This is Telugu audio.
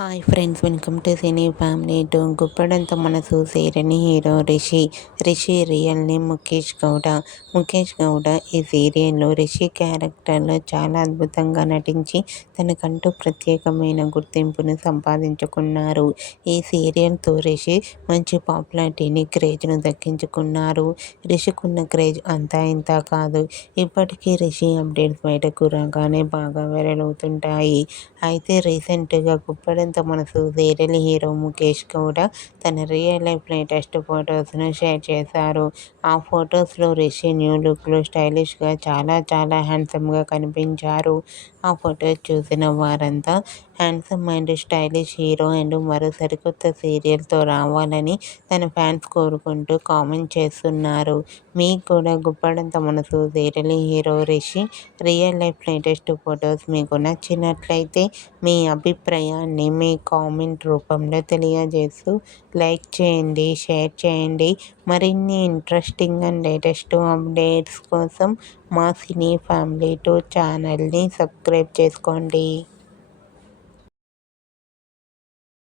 Hi friends, welcome to cine family too. గుప్పడంత మనసు serial hero Rishi real name Mukesh Gowda. Mukesh Gowda ఈ సీరియల్లో రిషి క్యారెక్టర్లో చాలా అద్భుతంగా నటించి తనకంటూ ప్రత్యేకమైన గుర్తింపును సంపాదించుకున్నారు. ఈ సీరియల్తో రిషి మంచి పాపులారిటీని, క్రేజ్ను దక్కించుకున్నారు. రిషికున్న క్రేజ్ అంతా ఇంతా కాదు. ఇప్పటికీ రిషి అప్డేట్స్ బయటకు రాగానే బాగా వైరల్ అవుతుంటాయి. అయితే రీసెంట్గా గుప్పడంత మనసు సీరియల్ హీరో ముఖేష్ గౌడ తన రియల్ లైఫ్ లేటెస్ట్ ఫొటోస్ను షేర్ చేశారు. ఆ ఫొటోస్లో రిషి న్యూ లుక్లో స్టైలిష్గా చాలా చాలా హ్యాండ్సమ్గా కనిపించారు. ఆ ఫొటోస్ చూసిన వారంతా handsome and stylish hero and మరో సరికొత్త సీరియల్తో రావాలని తన ఫ్యాన్స్ కోరుకుంటూ కామెంట్ చేస్తున్నారు. మీకు కూడా గుప్పడంత మనసు serial hero Rishi real life latest photos మీకు నచ్చినట్లయితే మీ అభిప్రాయాన్ని మీ కామెంట్ రూపంలో తెలియజేస్తూ లైక్ చేయండి, షేర్ చేయండి. మరిన్ని ఇంట్రెస్టింగ్ అండ్ లేటెస్ట్ అప్డేట్స్ కోసం మా సినీ ఫ్యామిలీ టూ ఛానల్ని సబ్స్క్రైబ్ చేసుకోండి.